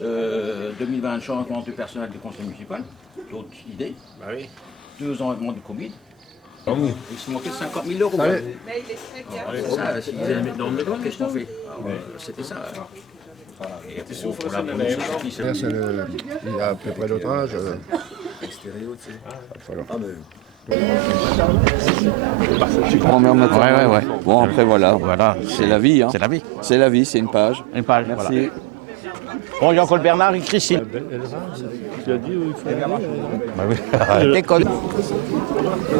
2020, changement de personnel du conseil municipal, d'autres idées. Bah oui. 2 ans de Covid. Il se manquait 50 000 euros. Allez. Mais il est très bien. C'est ça, s'ils allaient mettre dans le métro, qu'est-ce qu'on fait? C'était ça. Et pour la production, Il a à peu près notre âge. Grand-mère maintenant. Ouais. Bon, après, voilà. Voilà. C'est la vie. Hein. C'est la vie. C'est la vie, c'est une page. Une page, Merci. voilà. Bon, il y a encore le Bernard et Christine. Tu as dit où il faut aller Bah oui. Déconne.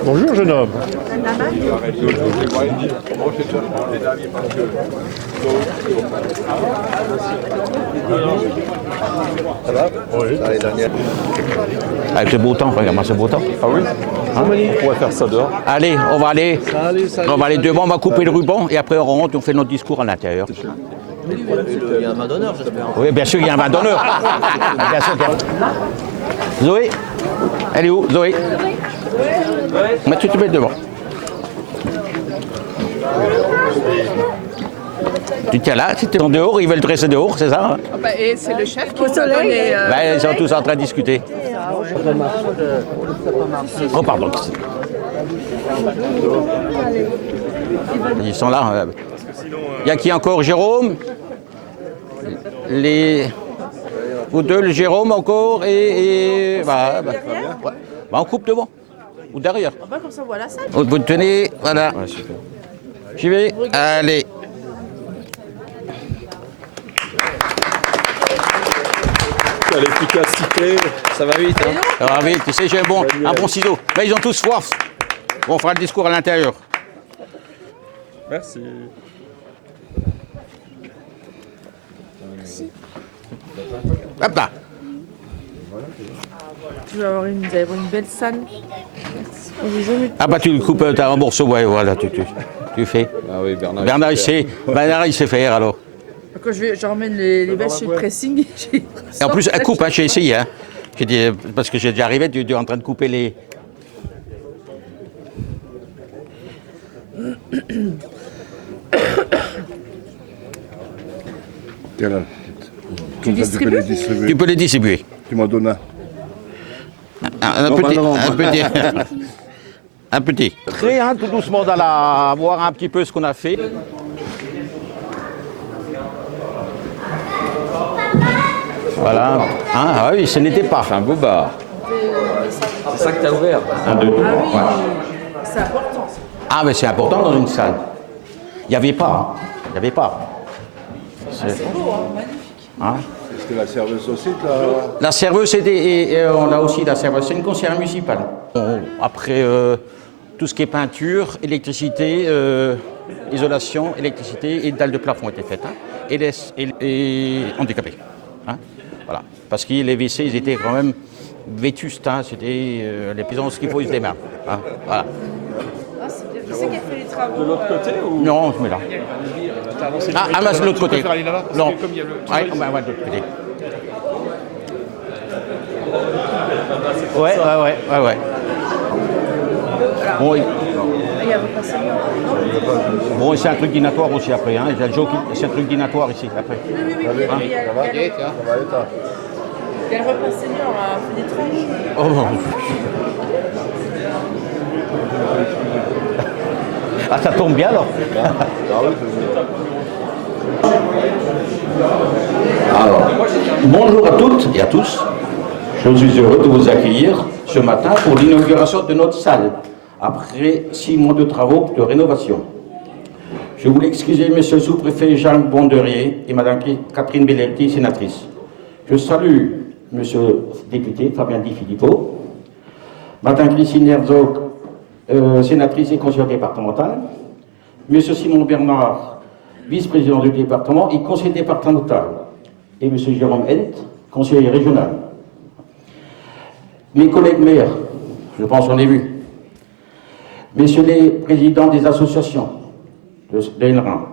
Bonjour, jeune homme. Avec ce beau temps, regarde-moi ce beau temps. Ah oui. On pourrait faire ça dehors. Allez, on va aller. Allez, On va aller devant, on va couper le ruban et après on rentre, on fait notre discours à l'intérieur. Il y a un vin d'honneur, j'espère. Oui, bien sûr, il y a un vin d'honneur. Bien sûr qu'il y a... Zoé, elle est où, Zoé? Mais tu te mets devant. Tu tiens là, si tu es en dehors, ils veulent te dresser dehors, c'est ça? Ah bah, et c'est le chef qui nous a donné. Ils sont tous en train de discuter. Oh, pardon. Ils sont là. Il y a qui encore? Jérôme? Vous deux, le Jérôme encore et... on coupe devant. Ou derrière. Ah bah, comme ça, voilà ça. Vous tenez, voilà. Ouais, super. J'y vais. Allez. L'efficacité, ça va vite. Hein. Ça va vite, tu sais, j'ai un bon ciseau. Mais ils ont tous soif. Bon, on fera le discours à l'intérieur. Merci. Hop là. Vous allez avoir une belle salle. Ah bah tu le coupes, t'as un morceau, ouais, voilà, tu fais. Ah oui, Bernard. Bernard, il sait faire alors. Quand j'emmène les bêches chez le pressing. Et en plus, elle coupe, hein, j'ai essayé. Hein. J'ai dit, parce que j'ai déjà arrivé, tu es en train de couper les... Tiens là. Tu distribues? Tu peux les distribuer. Tu m'en donnes un. Un petit. Un petit. Très, hein, tout doucement, voir un petit peu ce qu'on a fait. Voilà. Ah oui, ce n'était pas. C'est un beau bar. C'est ça que tu as ouvert. Un, deux, trois. Ah oui, Ouais. c'est important. Ça. Ah, mais c'est important dans une salle. Il n'y avait pas. Il n'y avait pas. C'est beau, hein, magnifique. Hein? Est-ce que la serveuse aussi, là? La serveuse, on a aussi la serveuse. C'est une conseillère municipale. Après, tout ce qui est peinture, électricité, isolation, électricité et dalles de plafond étaient faites. Hein, et handicapés. Hein, voilà. Parce que les WC, ils étaient quand même vétustes. Hein, c'était les paysans, ce qu'il faut, ils se démerdent. Hein, voilà. Ah, c'est bien. Qui c'est qui a fait les travaux? De l'autre côté ou... Non, je mets là. Ah, mais c'est de l'autre côté. Aller là-bas, parce Non. que comme il y a le... Ouais, de l'autre côté. Ouais. Bon, Il y a repas senior. bon, et c'est un truc dînatoire aussi après. Hein. Il y a le joke, c'est un truc dînatoire ici après. Oui, il y a le repas senior à Fénétrange. Oh, bon. Ah, ça tombe bien alors. Alors, bonjour à toutes et à tous. Je suis heureux de vous accueillir ce matin pour l'inauguration de notre salle, après 6 mois de travaux de rénovation. Je voulais excuser Monsieur le sous-préfet Jean Bonderier et Madame Catherine Bellerti, sénatrice. Je salue Monsieur le député Fabien Di Filippo, Madame Christine Herzog, sénatrice et conseillère départementale, Monsieur Simon Bernard, vice-président du département et conseiller départemental, et Monsieur Jérôme Hent, conseiller régional. Mes collègues maires, je pense qu'on est vu, Messieurs les présidents des associations de l'ENRA,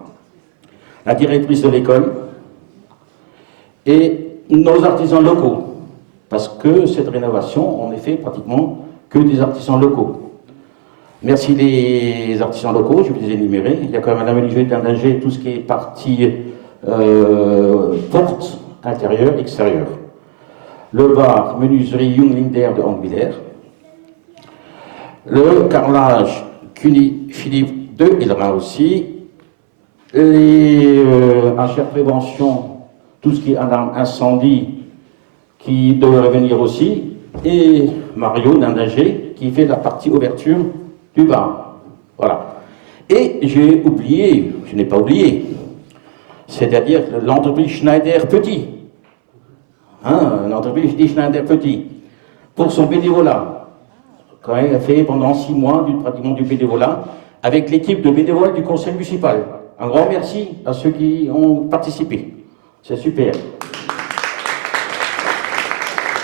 la directrice de l'école et nos artisans locaux, parce que cette rénovation, on est fait pratiquement que des artisans locaux. Merci les artisans locaux, je vais les énumérer. Il y a quand même Madame Olivier Dindinger, tout ce qui est partie forte, intérieur, extérieur. Le bar menuiserie Junglinder de Angwiller. Le carrelage Cuny Philippe de Hillerin aussi. Les HR prévention, tout ce qui est alarme incendie qui devrait venir aussi. Et Mario Nandagé qui fait la partie ouverture du bar. Voilà. Et j'ai oublié, je n'ai pas oublié, c'est-à-dire l'entreprise Schneider Petit. L'entreprise Schneider Petit. Pour son bénévolat. Quand elle a fait pendant 6 mois pratiquement du bénévolat avec l'équipe de bénévoles du conseil municipal. Un grand merci à ceux qui ont participé. C'est super.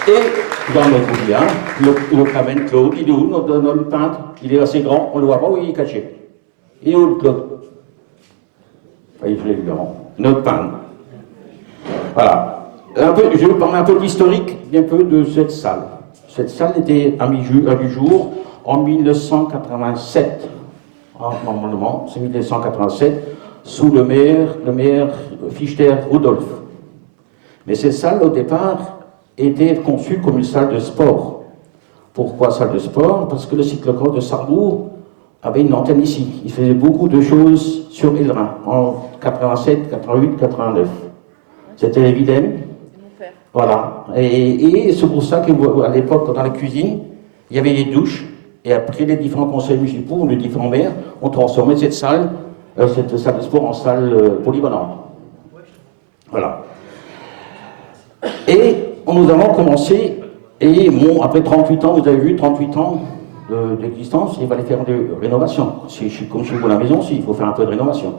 Et dans notre bien, le Craven Claude, il est où notre peintre? Il est assez grand, on ne le voit pas où il est caché. Il est où le Claude? Oui, je l'ai vu avant. Notre peintre. Voilà. Je vais parler un peu d'historique, un peu de cette salle. Cette salle était à mi-jour en 1987. Normalement, c'est 1987, sous le maire Fichter Rudolf. Mais cette salle, au départ, était conçue comme une salle de sport. Pourquoi salle de sport? Parce que le cyclocross de Sarrebourg avait une antenne ici. Il faisait beaucoup de choses sur Hillerin, en 87, 88, 89. C'était évident. Voilà. Et c'est pour ça qu'à l'époque, dans la cuisine, il y avait des douches. Et après, les différents conseils municipaux, les différents maires ont transformé cette salle de sport en salle polyvalente. Voilà. Et nous avons commencé, et bon, après 38 ans, vous avez vu, 38 ans d'existence, il fallait faire de rénovation. Comme chez vous à la maison aussi, il faut faire un peu de rénovation.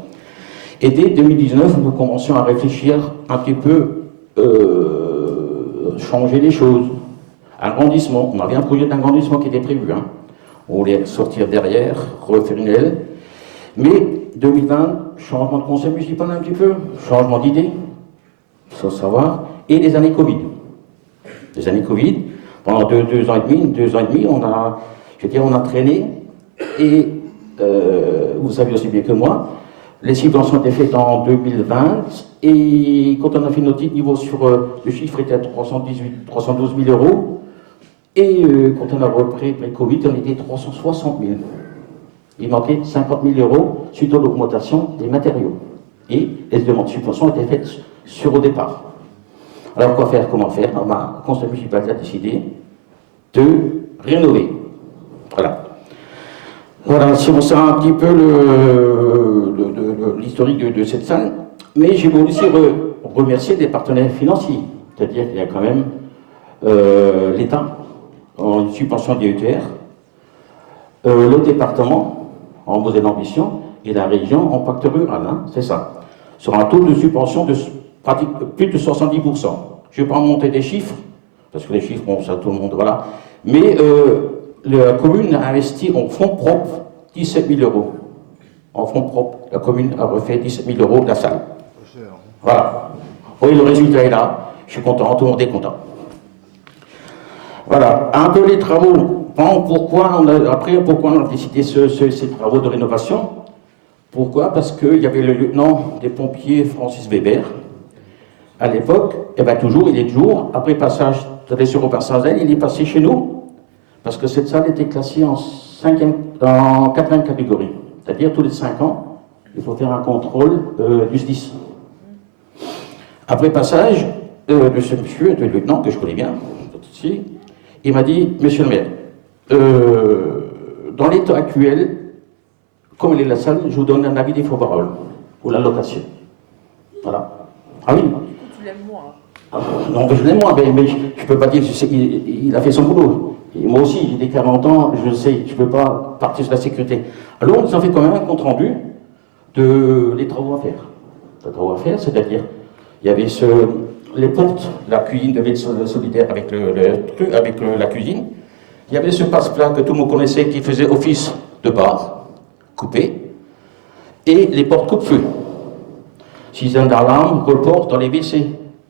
Et dès 2019, nous commencions à réfléchir un petit peu, changer les choses. Agrandissement, on avait un projet d'agrandissement qui était prévu. On voulait sortir derrière, refaire une aile. Mais 2020, changement de conseil municipal un petit peu, changement d'idée, il faut savoir, et les années Covid. Les années Covid, pendant deux ans et demi, on a traîné, et vous savez aussi bien que moi, les subventions étaient faites en 2020, et quand on a fait notre niveau sur le chiffre était à 312 000 euros, et quand on a repris le Covid, on était 360 000. Il manquait 50 000 euros suite à l'augmentation des matériaux. Et les demandes de subvention étaient faites au départ. Alors quoi faire, comment faire? Le conseil municipal a décidé de rénover. Voilà. Voilà, si on sait un petit peu l'historique de cette salle, mais j'ai voulu aussi remercier des partenaires financiers. C'est-à-dire qu'il y a quand même l'État en subvention des ETR, le département en Moselle d'ambition et la région en pacte rural, c'est ça. Sur un taux de subvention de plus de 70%. Je ne vais pas monter des chiffres, parce que les chiffres, bon, ça tout le monde, voilà. Mais la commune a investi en fonds propres 17 000 euros. En fonds propres, la commune a refait 17 000 euros de la salle. Voilà. Oui, le résultat est là. Je suis content, tout le monde est content. Voilà, un peu les travaux. Bon, pourquoi on a décidé ces travaux de rénovation? Pourquoi? Parce qu'il y avait le lieutenant des pompiers Francis Weber. À l'époque, et bien toujours, il est toujours, après passage de l'essor au passage, il est passé chez nous, parce que cette salle était classée en 4e catégorie. C'est-à-dire, tous les 5 ans, il faut faire un contrôle du SDIS. Après passage de ce monsieur, de lieutenant, que je connais bien, ici, il m'a dit, monsieur le maire, dans l'état actuel, comme elle est la salle, je vous donne un avis défavorable pour la location. Voilà. Ah oui. Tu l'aimes moins. Non, je l'aime moins, mais je ne peux pas dire qu'il a fait son boulot. Et moi aussi, j'ai des 40 ans, je sais, je ne peux pas partir sur la sécurité. Alors, on nous a fait quand même un compte rendu des travaux à faire. Les travaux à faire, c'est-à-dire, il y avait les portes, la cuisine devait être solidaire avec la cuisine. Il y avait ce passe-plat que tout le monde connaissait qui faisait office de bar, coupé, et les portes coupe-feu. Système d'alarme, report dans les WC,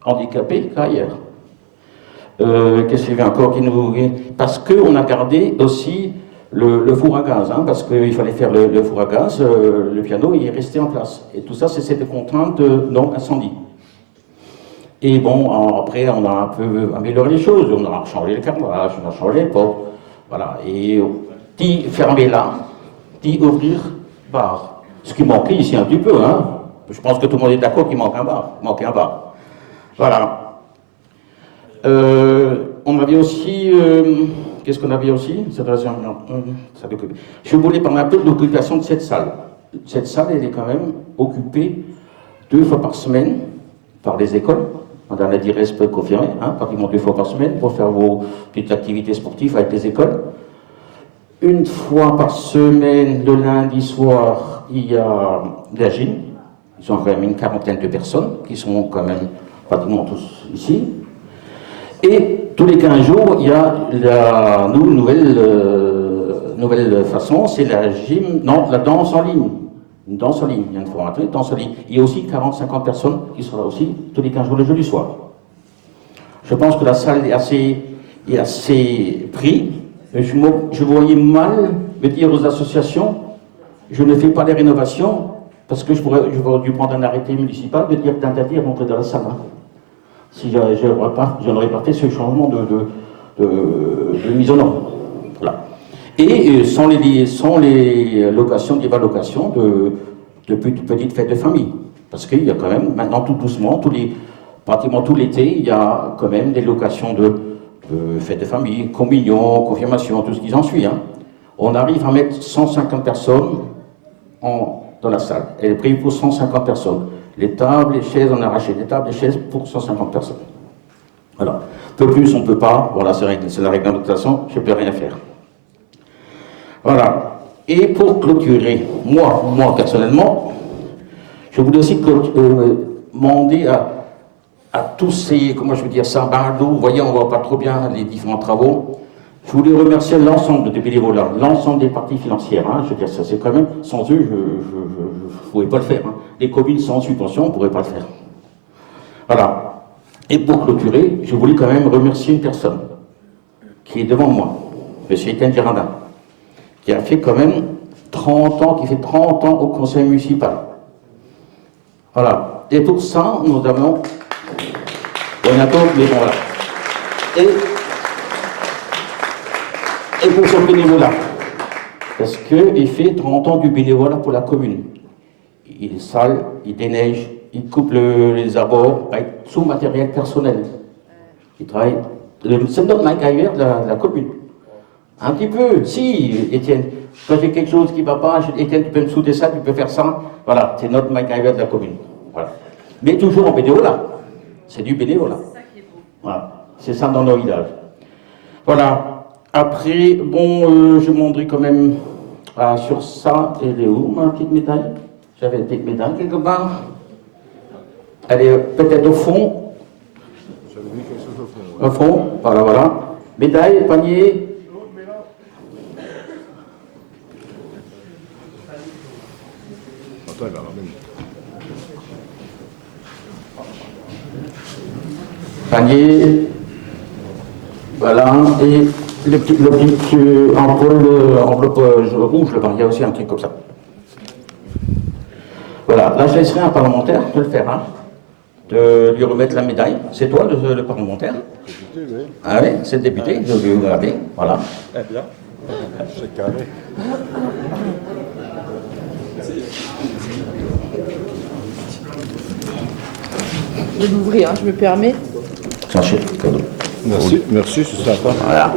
handicapés qu'ailleurs. Qu'est-ce qu'il y avait encore qui nous... Parce qu'on a gardé aussi le four à gaz, parce qu'il fallait faire le four à gaz, le piano il est resté en place. Et tout ça, c'est cette contrainte de non-incendie. Et bon, après, on a un peu amélioré les choses. On a changé le carrelage, on a changé les portes. Voilà. Et dit fermer là, dit ouvrir bar. Ce qui manquait ici un petit peu, hein. Je pense que tout le monde est d'accord qu'il manque un bar. Il manquait un bar. Voilà. On avait aussi. Qu'est-ce qu'on avait aussi? Je voulais parler un peu de l'occupation de cette salle. Cette salle, elle est quand même occupée 2 fois par semaine par les écoles. Madame la directrice peut confirmer, hein, pratiquement 2 fois par semaine pour faire vos petites activités sportives avec les écoles. 1 fois par semaine, le lundi soir, il y a la gym. Ils ont quand même une quarantaine de personnes qui sont quand même pratiquement tous ici. Et tous les 15 jours, il y a la nouvelle façon, c'est la gym, non, la danse en ligne. Une danse en ligne, il y a une fois une danse en ligne. Il y a aussi 40-50 personnes qui sont là aussi tous les 15 jours le jeudi soir. Je pense que la salle est assez prise. Je voyais mal me dire aux associations, je ne fais pas les rénovations parce que j'aurais dû prendre un arrêté municipal de dire d'interdire rentrer dans la salle. Hein. Si je n'aurais pas fait ce changement de mise en ordre. Voilà. Et sans les locations, d'évaluation de petites fêtes de famille. Parce qu'il y a quand même, maintenant tout doucement, pratiquement tout l'été, il y a quand même des locations de fêtes de famille, communion, confirmation, tout ce qui s'ensuit. Hein. On arrive à mettre 150 personnes dans la salle. Elle est prévue pour 150 personnes. Les tables, les chaises, on a arraché des tables, des chaises pour 150 personnes. Voilà. Peu plus, on ne peut pas. Voilà, c'est la réglementation, je ne peux rien faire. Voilà. Et pour clôturer, moi personnellement, je voulais aussi demander à tous ces, comment je veux dire ça, bardeaux, vous voyez, on ne voit pas trop bien les différents travaux. Je voulais remercier l'ensemble des bénévolats, l'ensemble des parties financières. Hein, je veux dire, ça c'est quand même, sans eux, je ne pouvais pas le faire. Hein. Les communes sans subvention, on ne pourrait pas le faire. Voilà. Et pour clôturer, je voulais quand même remercier une personne qui est devant moi, M. Étienne Girardin, qui a fait quand même 30 ans, qui fait 30 ans au conseil municipal. Voilà. Et pour ça, nous avons... On attend, mais bon, voilà. Et pour son bénévolat, parce qu'il fait 30 ans du bénévolat pour la commune. Il sale, il déneige, il coupe les abords avec son matériel personnel. Il travaille. C'est notre MacGyver de la commune. Un petit peu, si, Étienne. Quand j'ai quelque chose qui ne va pas, Étienne, tu peux me souder ça, tu peux faire ça. Voilà, c'est notre MacGyver de la commune. Voilà. Mais toujours en bénévolat. C'est du bénévolat. Voilà. C'est ça dans nos villages. Voilà. Après, bon, je montrerai quand même sur ça. Elle est où, ma petite médaille? J'avais une petite médaille quelque part. Elle est peut-être au fond. J'avais vu quelque chose au fond. Au fond, voilà. Médaille, panier. Attends, elle va ramener. Panier. Voilà. Et le petit enveloppe rouge, il y a aussi un truc comme ça. Voilà, là je laisserai un parlementaire de le faire, hein, de lui remettre la médaille. C'est toi le parlementaire? Député, oui. Ah oui, c'est le député, je vais vous regarder, voilà. Eh bien, c'est carré. Je vais l'ouvrir, hein, je me permets. Sachez, cadeau. Merci, c'est sympa. Voilà.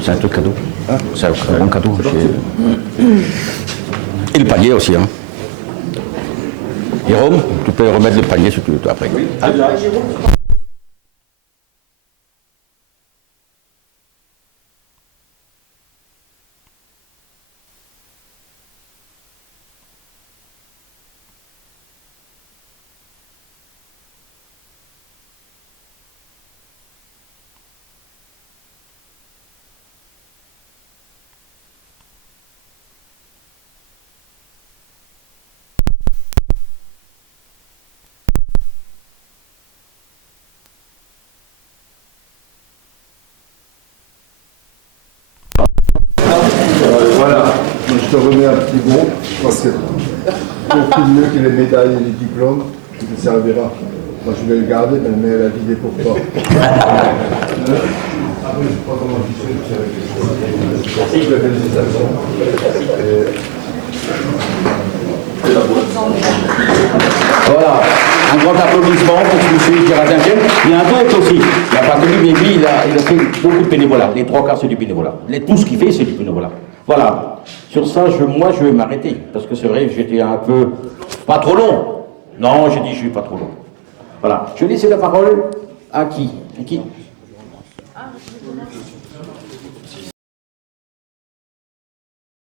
C'est un truc cadeau. C'est un bon cadeau. Et le panier aussi. Hein. Jérôme, tu peux remettre le panier si tu veux après. te remets un petit bon. Je pense que c'est beaucoup mieux que les médailles et les diplômes. Ça te servira. Moi, je vais le garder, mais elle a vidé pour toi. Merci. Félicitations. Voilà, un grand applaudissement pour ce monsieur Girardin. Il y en a d'autres aussi. Il n'a pas connu, mais lui, il a fait beaucoup de bénévolat. Les 3 quarts, c'est du bénévolat. Tout ce qu'il fait, c'est du bénévolat. Voilà. Sur ça, moi, je vais m'arrêter. Parce que c'est vrai que j'étais un peu... Pas trop long. Non, j'ai dit je suis pas trop long. Voilà. Je vais laisser la parole à qui?